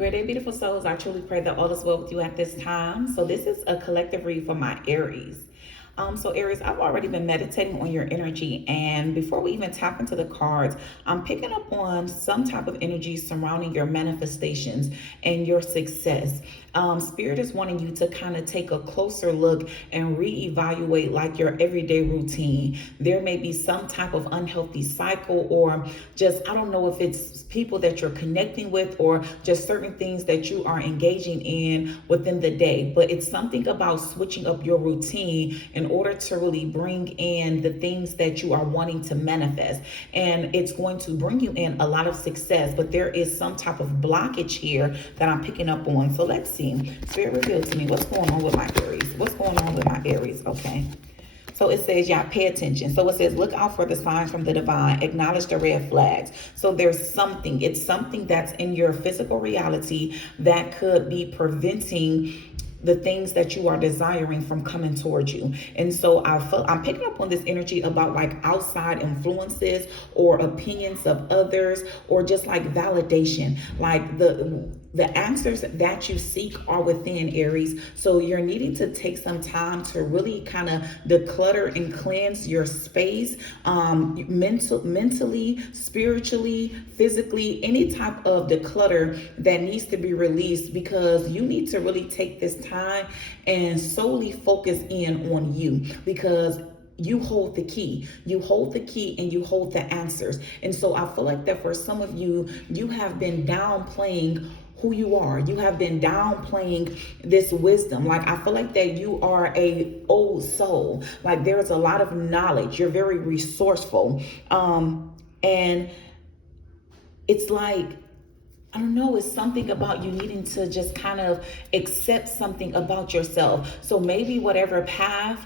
Great day, beautiful souls. I truly pray that all is well with you at this time. So this is a collective read for my Aries. So Aries, I've already been meditating on your energy, and before we even tap into the cards, I'm picking up on some type of energy surrounding your manifestations and your success. Spirit is wanting you to kind of take a closer look and reevaluate like your everyday routine. There may be some type of unhealthy cycle, or just, I don't know if it's people that you're connecting with or just certain things that you are engaging in within the day. But it's something about switching up your routine in order to really bring in the things that you are wanting to manifest. And it's going to bring you in a lot of success, but there is some type of blockage here that I'm picking up on. So let's see. Spirit, reveal to me what's going on with my Aries. What's going on with my Aries? Okay. So it says, yeah, pay attention. So it says, look out for the signs from the divine, acknowledge the red flags. So there's something, it's something that's in your physical reality that could be preventing the things that you are desiring from coming towards you. And so I'm picking up on this energy about like outside influences or opinions of others, or just like validation. Like the answers that you seek are within, Aries. So you're needing to take some time to really kind of declutter and cleanse your space, mentally, spiritually, physically, any type of declutter that needs to be released, because you need to really take this time and solely focus in on you, because you hold the key. You hold the key and you hold the answers. And so I feel like that for some of you, you have been downplaying who you are. You have been downplaying this wisdom. Like, I feel like that you are a old soul. Like, there's a lot of knowledge. You're very resourceful. And it's like, I don't know, it's something about you needing to just kind of accept something about yourself. So maybe whatever path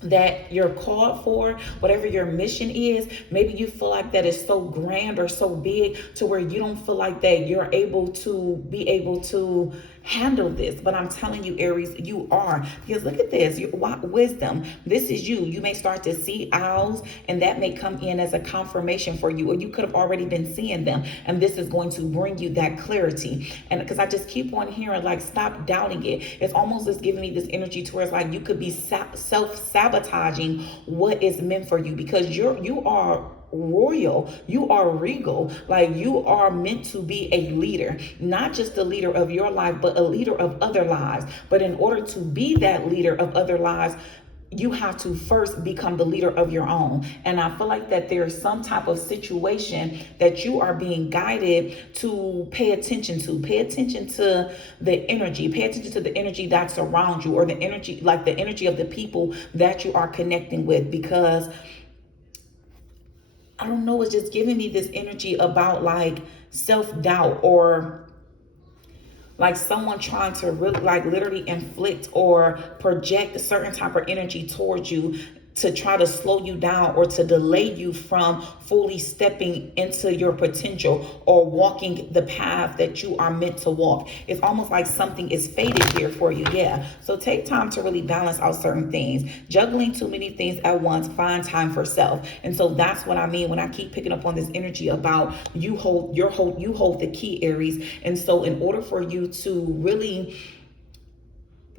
that you're called for, whatever your mission is, maybe you feel like that is so grand or so big to where you don't feel like that you're able to handle this. But I'm telling you, Aries, you are. Because look at this, wisdom. This is you. You may start to see owls, and that may come in as a confirmation for you, or you could have already been seeing them, and this is going to bring you that clarity. And because I just keep on hearing, like, stop doubting it. It's almost just giving me this energy to where it's like you could be self-sabotaging what is meant for you, because you are royal, you are regal. Like, you are meant to be a leader, not just the leader of your life, but a leader of other lives. But in order to be that leader of other lives, you have to first become the leader of your own. And I feel like that there's some type of situation that you are being guided to pay attention to. Pay attention to the energy. Pay attention to the energy that's around you, or the energy, like the energy of the people that you are connecting with, because I don't know, it's just giving me this energy about like self-doubt, or like someone trying to really, like, literally inflict or project a certain type of energy towards you to try to slow you down or to delay you from fully stepping into your potential or walking the path that you are meant to walk. It's almost like something is fated here for you. Yeah. So take time to really balance out certain things. Juggling too many things at once, find time for self. And so that's what I mean when I keep picking up on this energy about you hold the key, Aries. And so in order for you to really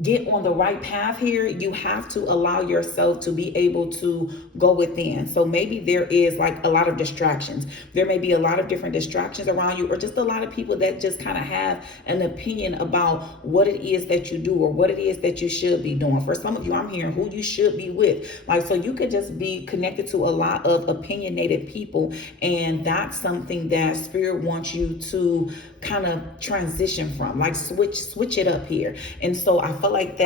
get on the right path here, you have to allow yourself to be able to go within. So maybe there is like a lot of distractions. There may be a lot of different distractions around you, or just a lot of people that just kind of have an opinion about what it is that you do or what it is that you should be doing. For some of you, I'm hearing who you should be with. Like, so you could just be connected to a lot of opinionated people, and that's something that Spirit wants you to kind of transition from, like switch it up here. And so I feel like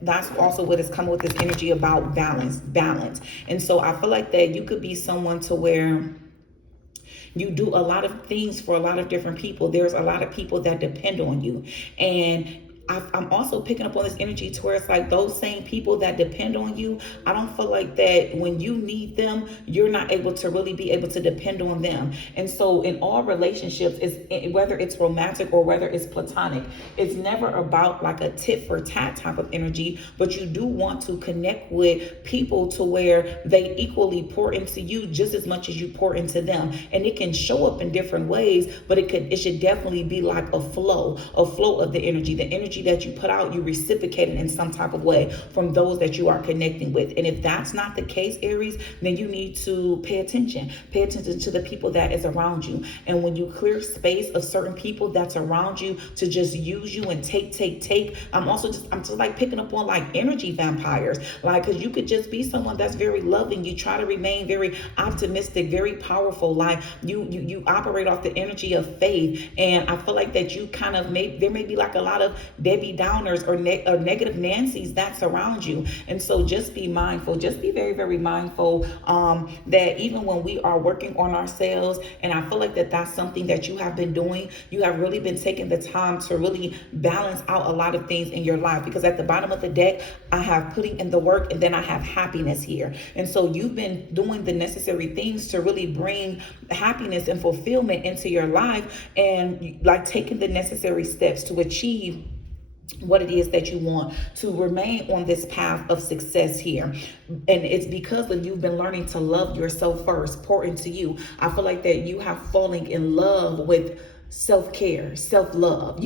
that's also what is coming with this energy about balance. And so I feel like that you could be someone to where you do a lot of things for a lot of different people. There's a lot of people that depend on you, and I'm also picking up on this energy to where it's like those same people that depend on you. I don't feel like that when you need them, you're not able to really be able to depend on them. And so in all relationships, whether it's romantic or whether it's platonic, it's never about like a tit for tat type of energy, but you do want to connect with people to where they equally pour into you just as much as you pour into them. And it can show up in different ways, but it should definitely be like a flow of the energy that you put out, you reciprocate it in some type of way from those that you are connecting with. And if that's not the case, Aries, then you need to pay attention to the people that is around you. And when you clear space of certain people that's around you to just use you and take, I'm just like picking up on like energy vampires, like, because you could just be someone that's very loving. You try to remain very optimistic, very powerful, like you operate off the energy of faith. And I feel like that you kind of there may be like a lot of Debbie Downers or negative Nancy's that surround you. And so just be mindful, just be very, very mindful that even when we are working on ourselves, and I feel like that's something that you have been doing, you have really been taking the time to really balance out a lot of things in your life. Because at the bottom of the deck, I have putting in the work, and then I have happiness here. And so you've been doing the necessary things to really bring happiness and fulfillment into your life, and like taking the necessary steps to achieve what it is that you want to remain on this path of success here. And it's because of you've been learning to love yourself first, pour into you. I feel like that you have fallen in love with self-care, self-love,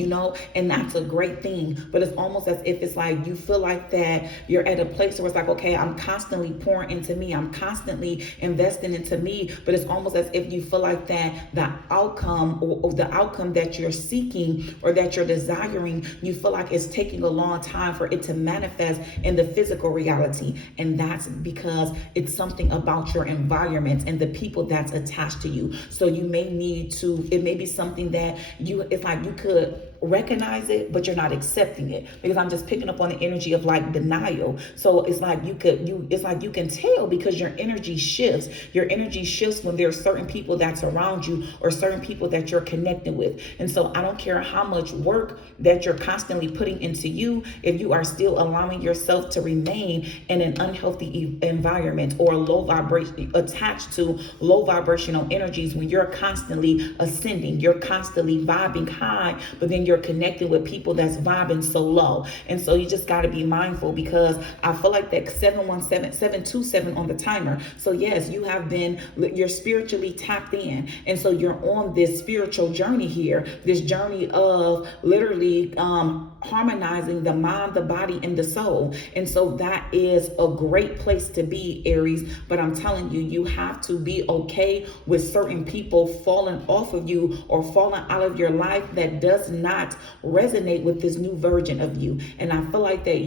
and that's a great thing. But it's almost as if it's like you feel like that you're at a place where it's like, okay, I'm constantly pouring into me, I'm constantly investing into me. But it's almost as if you feel like that the outcome or the outcome that you're seeking or that you're desiring, you feel like it's taking a long time for it to manifest in the physical reality. And that's because it's something about your environment and the people that's attached to you. So you may need to, it may be something that it's like you could recognize it, but you're not accepting it, because I'm just picking up on the energy of like denial. So it's like you can tell, because your energy shifts when there's certain people that's around you or certain people that you're connecting with. And so I don't care how much work that you're constantly putting into you, if you are still allowing yourself to remain in an unhealthy environment or low vibration, attached to low vibrational energies, when you're constantly ascending, you're constantly vibing high, but then you're connected with people that's vibing so low. And so you just got to be mindful, because I feel like that 727 on the timer. So yes, you're spiritually tapped in. And so you're on this spiritual journey here, this journey of literally harmonizing the mind, the body, and the soul. And so that is a great place to be, Aries. But I'm telling you, you have to be okay with certain people falling off of you or falling out of your life that does not resonate with this new version of you. And I feel like that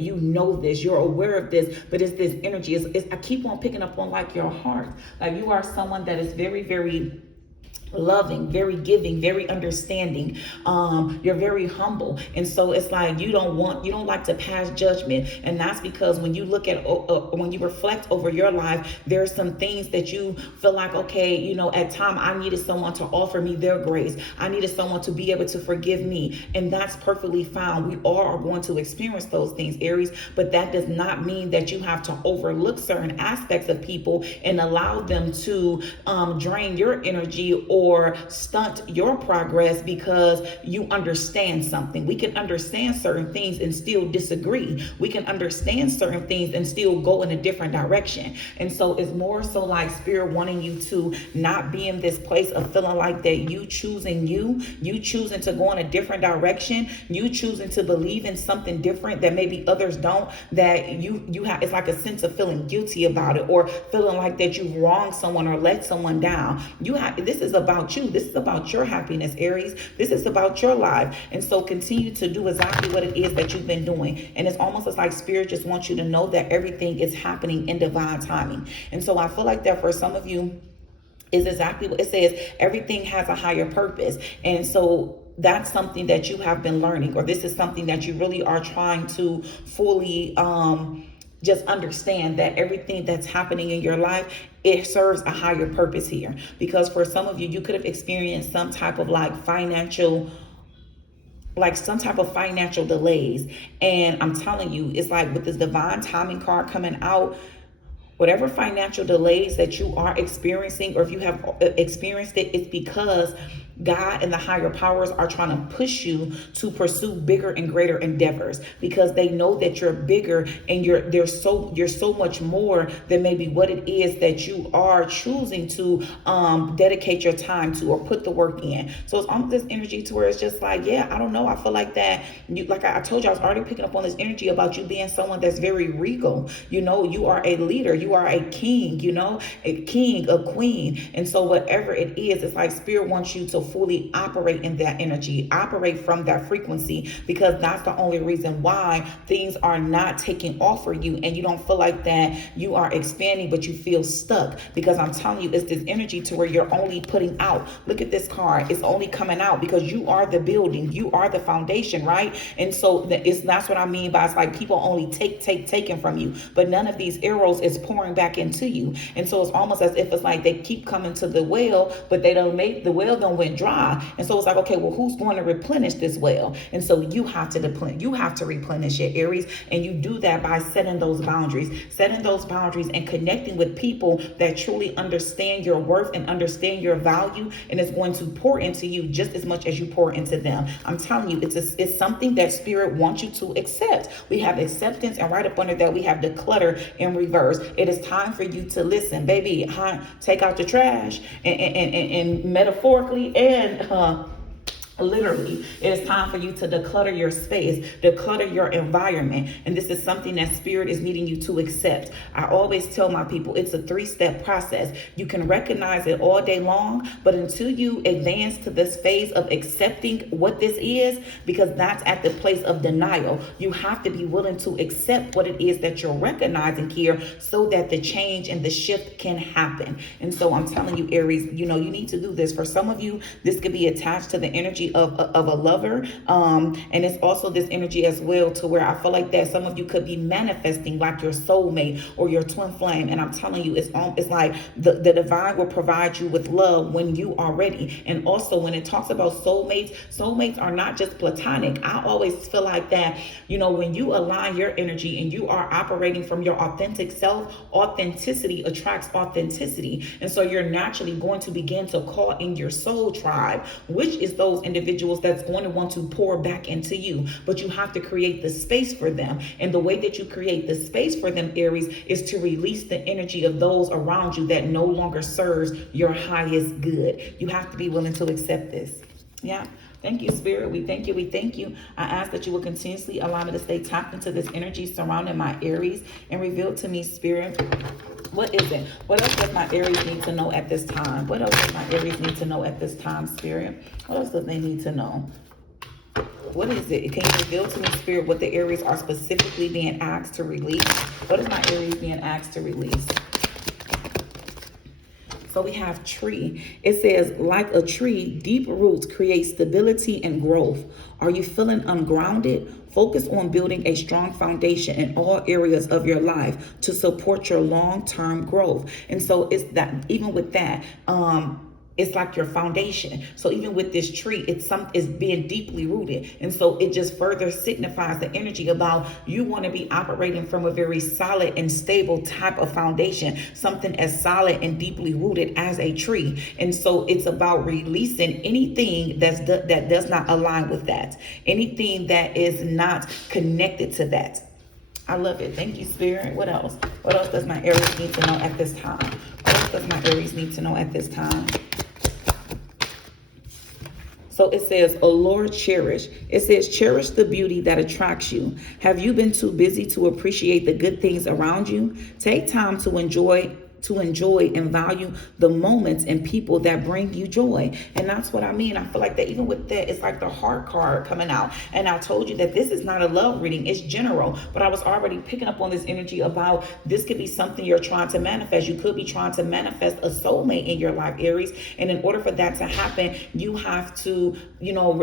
this, you're aware of this, but it's this energy. I keep on picking up on like your heart. Like you are someone that is very, very loving, very giving, very understanding. You're very humble. And so it's like you don't like to pass judgment. And that's because when you look at when you reflect over your life, there's some things that you feel like, okay, at time I needed someone to offer me their grace, I needed someone to be able to forgive me. And that's perfectly fine. We all are going to experience those things, Aries, but that does not mean that you have to overlook certain aspects of people and allow them to drain your energy or stunt your progress because you understand something. We can understand certain things and still disagree. We can understand certain things and still go in a different direction. And so it's more so like spirit wanting you to not be in this place of feeling like that you choosing to go in a different direction, you choosing to believe in something different that maybe others don't, that you have, it's like a sense of feeling guilty about it or feeling like that you've wronged someone or let someone down. This is about you. This is about your happiness, Aries. This is about your life. And so continue to do exactly what it is that you've been doing. And it's almost as like spirit just wants you to know that everything is happening in divine timing. And so I feel like that for some of you is exactly what it says. Everything has a higher purpose. And so that's something that you have been learning, or this is something that you really are trying to fully just understand, that everything that's happening in your life, it serves a higher purpose here. Because for some of you, you could have experienced some type of like financial like some type of financial delays. And I'm telling you, it's like with this divine timing card coming out, whatever financial delays that you are experiencing, or if you have experienced it, it's because God and the higher powers are trying to push you to pursue bigger and greater endeavors, because they know that you're bigger and you're so much more than maybe what it is that you are choosing to dedicate your time to or put the work in. So it's almost this energy to where it's just like, yeah, I don't know, I feel like that you, like I told you, I was already picking up on this energy about you being someone that's very regal. You know, you are a leader, you are a king, you know, a king, a queen. And so whatever it is, it's like spirit wants you to fully operate in that energy, operate from that frequency, because that's the only reason why things are not taking off for you and you don't feel like that you are expanding, but you feel stuck. Because I'm telling you, it's this energy to where you're only putting out. Look at this card. It's only coming out because you are the building, you are the foundation, right? And so that's what I mean by, it's like people only taking from you, but none of these arrows is pouring back into you. And so it's almost as if it's like they keep coming to the well, but they don't make the well don't went dry. And so it's like, okay, well, who's going to replenish this well? And so you have to replenish your Aries. And you do that by setting those boundaries and connecting with people that truly understand your worth and understand your value, and it's going to pour into you just as much as you pour into them. I'm telling you, it's something that spirit wants you to accept. We have acceptance, and right up under that we have declutter in reverse. It is time for you to listen, baby. Take out the trash, and metaphorically and literally, it is time for you to declutter your space, declutter your environment. And this is something that spirit is needing you to accept. I always tell my people, it's a 3-step process. You can recognize it all day long, but until you advance to this phase of accepting what this is, because that's at the place of denial, you have to be willing to accept what it is that you're recognizing here, so that the change and the shift can happen. And so I'm telling you, Aries, you know, you need to do this. For some of you, this could be attached to the energy of a lover, and it's also this energy as well, to where I feel like that some of you could be manifesting like your soulmate or your twin flame. And I'm telling you, it's like the divine will provide you with love when you are ready. And also, when it talks about soulmates are not just platonic. I always feel like that, you know, when you align your energy and you are operating from your authentic self, authenticity attracts authenticity. And so you're naturally going to begin to call in your soul tribe, which is those individuals that's going to want to pour back into you. But you have to create the space for them. And the way that you create the space for them, Aries, is to release the energy of those around you that no longer serves your highest good. You have to be willing to accept this. Yeah. Thank you, Spirit. We thank you. We thank you. I ask that you will continuously allow me to stay tapped into this energy surrounding my Aries, and reveal to me, Spirit, what is it? What else does my Aries need to know at this time? What else does my Aries need to know at this time, Spirit? What else do they need to know? What is it? Can you reveal to me, Spirit, what the Aries are specifically being asked to release? What is my Aries being asked to release? So we have tree. It says, like a tree, deep roots create stability and growth. Are you feeling ungrounded? Focus on building a strong foundation in all areas of your life to support your long-term growth. And so it's that, even with that, it's like your foundation. So even with this tree, it's being deeply rooted. And so it just further signifies the energy about you want to be operating from a very solid and stable type of foundation, something as solid and deeply rooted as a tree. And so it's about releasing anything that does not align with that, anything that is not connected to that. I love it. Thank you, Spirit. What else? What else does my Aries need to know at this time? What else does my Aries need to know at this time? So it says, allure, cherish. It says, cherish the beauty that attracts you. Have you been too busy to appreciate the good things around you? Take time to enjoy and value the moments and people that bring you joy. And that's what I mean. I feel like that even with that, it's like the heart card coming out. And I told you that this is not a love reading, it's general. But I was already picking up on this energy about this could be something you're trying to manifest. You could be trying to manifest a soulmate in your life, Aries. And in order for that to happen, you have to,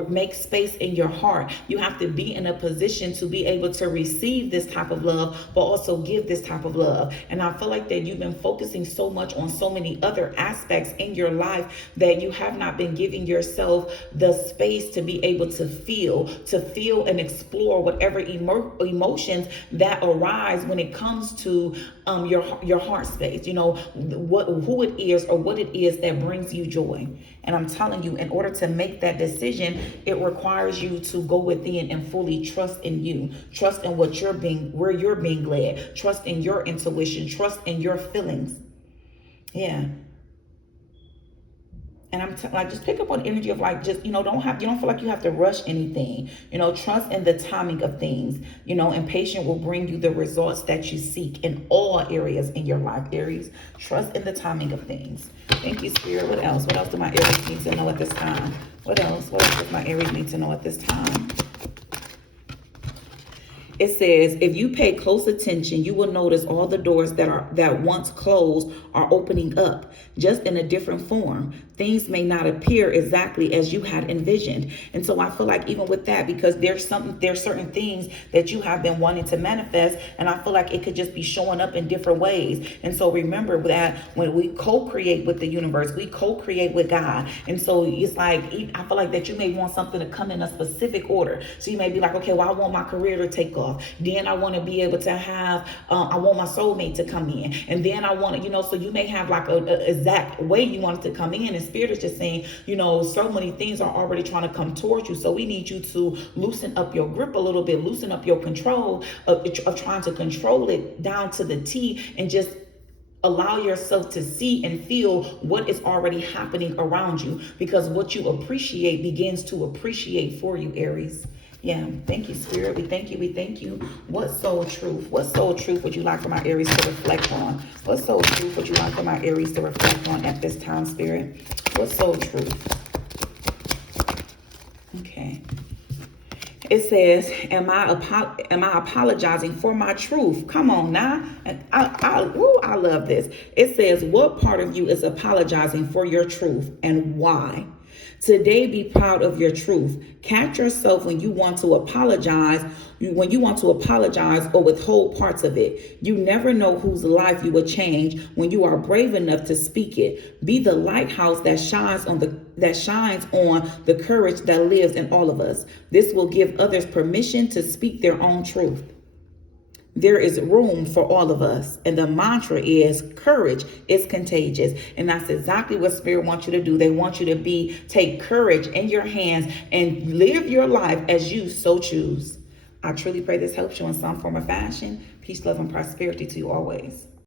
make space in your heart. You have to be in a position to be able to receive this type of love, but also give this type of love. And I feel like that you've been focused focusing so much on so many other aspects in your life that you have not been giving yourself the space to be able to feel and explore whatever emotions that arise when it comes to your heart space. You know, who it is or what it is that brings you joy. And I'm telling you, in order to make that decision, it requires you to go within and fully trust in you, trust in where you're being led, trust in your intuition, trust in your feelings. Yeah. And like, just pick up on energy of like, just, you don't feel like you have to rush anything, trust in the timing of things, and patience will bring you the results that you seek in all areas in your life, Aries. Trust in the timing of things. Thank you, Spirit. What else do my Aries need to know at this time? What else does my Aries need to know at this time? It says, if you pay close attention, you will notice all the doors that once closed are opening up, just in a different form. Things may not appear exactly as you had envisioned. And so I feel like even with that, because there's certain things that you have been wanting to manifest, and I feel like it could just be showing up in different ways. And so remember that when we co-create with the universe, we co-create with God. And so it's like, I feel like that you may want something to come in a specific order. So you may be like, okay, well, I want my career to take off. Then I want to be able to have, I want my soulmate to come in. And then I want to, so you may have like a exact way you want it to come in. And Spirit is just saying, so many things are already trying to come towards you. So we need you to loosen up your grip a little bit, loosen up your control of trying to control it down to the T, and just allow yourself to see and feel what is already happening around you, because what you appreciate begins to appreciate for you, Aries. Yeah, thank you, Spirit. We thank you. What soul truth would you like for my Aries to reflect on? What soul truth would you like for my Aries to reflect on at this time, Spirit? What soul truth? Okay. It says, am I apologizing for my truth? Come on now. I love this. It says, what part of you is apologizing for your truth and why? Today, be proud of your truth. Catch yourself when you want to apologize or withhold parts of it. You never know whose life you will change when you are brave enough to speak it. Be the lighthouse that shines on the courage that lives in all of us. This will give others permission to speak their own truth. There is room for all of us. And the mantra is courage is contagious. And that's exactly what Spirit wants you to do. They want you to take courage in your hands and live your life as you so choose. I truly pray this helps you in some form or fashion. Peace, love, and prosperity to you always.